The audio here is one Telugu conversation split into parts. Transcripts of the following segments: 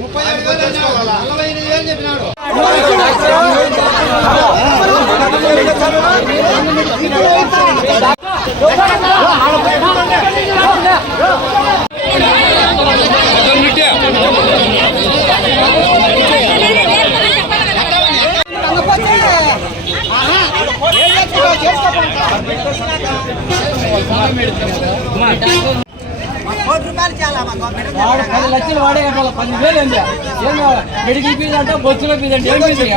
ముప్పై ఏడు వేలు నలభై ఎనిమిది వేలు చెప్పినాడు. వాడు పది లక్షలు వాడే కట్టాలి పది వేలు ఏంటి ఏం కావాలి? మెడికల్ ఫీజు అంటే బొచ్చుల ఫీజు అంటే ఏం ఫీజు ఇక?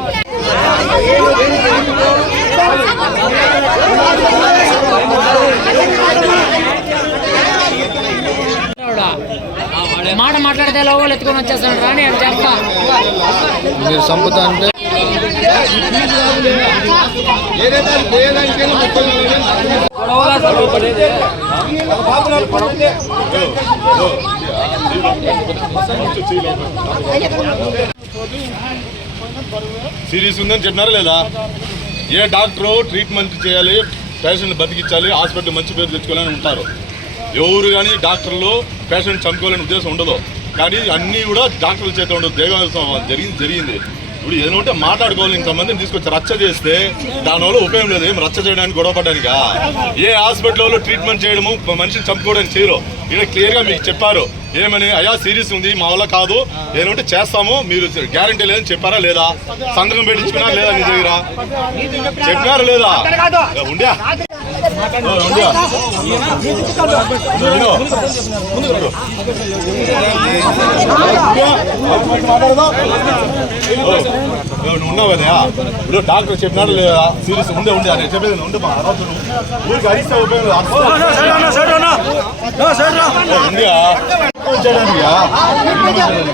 మాట మాట్లాడితే లోపల ఎత్తుకొని వచ్చేస్తాడు. రాని అని చెప్తా మీరు సంపుతా అంటే? ఏదైతే సీరియస్ సిరీస్ ఉందని చెప్పినారా లేదా? ఏ డాక్టరు ట్రీట్మెంట్ చేయాలి పేషెంట్ బతికించాలి హాస్పిటల్ మంచి పేరు తెచ్చుకోవాలని ఉంటారు. ఎవరు కానీ డాక్టర్లు పేషెంట్ చంపుకోవాలని ఉద్దేశం ఉండదు. కానీ అన్నీ కూడా డాక్టర్ల చేత ఉండదు. దేవాలయం జరిగింది జరిగింది. ఇప్పుడు ఏదో ఉంటే మాట్లాడుకోవాలి. ఇంతమందిని తీసుకొచ్చి రచ్చ చేస్తే దానివల్ల ఉపయోగం లేదు. ఏం రచ్చ చేయడానికి గొడవ పడడానికా? ఏ హాస్పిటల్లో ట్రీట్మెంట్ చేయడము మనిషిని చంపుకోవడానికి చేయరు. ఇక్కడ క్లియర్గా మీకు చెప్పారు. ఏమని? అయ్యా సీరియస్ ఉంది మా వల్ల కాదు. ఏమంటే చేస్తాము. మీరు గ్యారంటీ లేదని చెప్పారా లేదా? సంతకం పెట్టించుకున్నారా లేదా నీ దగ్గర? చెప్పినారా లేదా? ఏ, ఉండ్యా నువ్వు ఉన్నావు కదా ఇప్పుడు డాక్టర్ చెప్పినాడు లేదా సీరియస్ ఉండే ఉండే అని చెప్పేది ఉండే మా ఊరికి అరిస్తే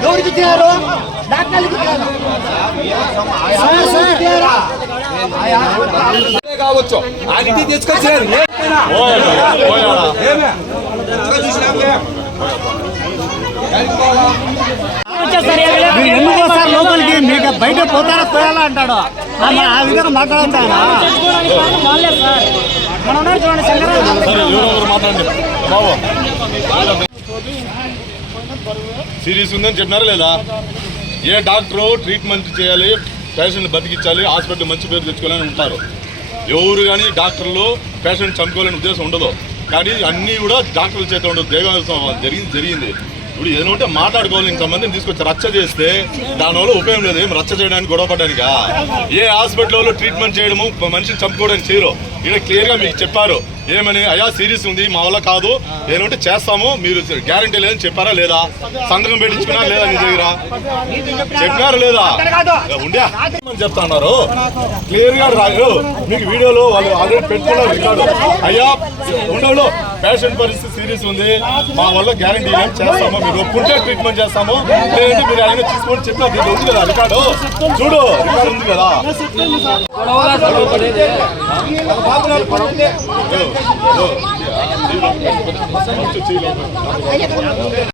ఎవరికి ఇచ్చినారు కావచ్చు ఆయన ఇంటికి తీసుకొచ్చారు? ఎందుకు వస్తారు లోపలికి? మీకు బయట పోతారా పోయాలా అంటాడు? ఆ ఆ విధంగా మాట్లాడతారా? సీరియస్ ఉందని చెప్పినారా లేదా? ఏ డాక్టరు ట్రీట్మెంట్ చేయాలి పేషెంట్ బతికించాలి హాస్పిటల్ మంచి పేరు తెచ్చుకోవాలని ఉంటారు. ఎవరు కానీ డాక్టర్లు పేషెంట్ చంపుకోలేని ఉద్దేశం ఉండదు. కానీ అన్నీ కూడా డాక్టర్ల చేత ఉండదు దేవాలయం జరిగింది జరిగింది. ఇప్పుడు ఏదో ఉంటే మాట్లాడుకోవాలి. ఇంతమందిని తీసుకొచ్చి రచ్చ చేస్తే దానివల్ల ఉపయోగం లేదు. ఏం రచ్చ చేయడానికి గొడవ పడడానికా? ఏ హాస్పిటల్లో ట్రీట్మెంట్ చేయడము మనిషిని చంపుకోవడానికి చేయరు. ఇక్కడ క్లియర్గా మీకు చెప్పారు. ఏమని అయ్యా సీరియస్ ఉంది మా వల్ల కాదు. ఏమంటే చేస్తాము. మీరు గ్యారంటీ లేదని చెప్పారా లేదా? సంతకం పెట్టించుకున్నారా లేదా నీ దగ్గర? చెప్పినారా లేదా? ఉండే. అని చెప్తా క్లియర్గా రాదు మీకు వీడియోలో వాళ్ళు ఆల్రెడీ పెట్టుకున్నారు రికార్డు అయ్యా ఉండవు పేషెంట్ పరిస్థితి సీరియస్ ఉంది. మా వల్ల గ్యారంటీ ఏం చేస్తాము. మీరు ఒప్పుంటే ట్రీట్మెంట్ చేస్తాము. లేదంటే మీరు ఆయన తీసుకొని చెప్తా దీంట్లో ఉంది కదా రికార్డు చూడు రికార్డు ఉంది కదా. గొడవగా అసలు పడేది. ఒక బాబు నాలుగు పడుతుంది. ఓ, ఓ,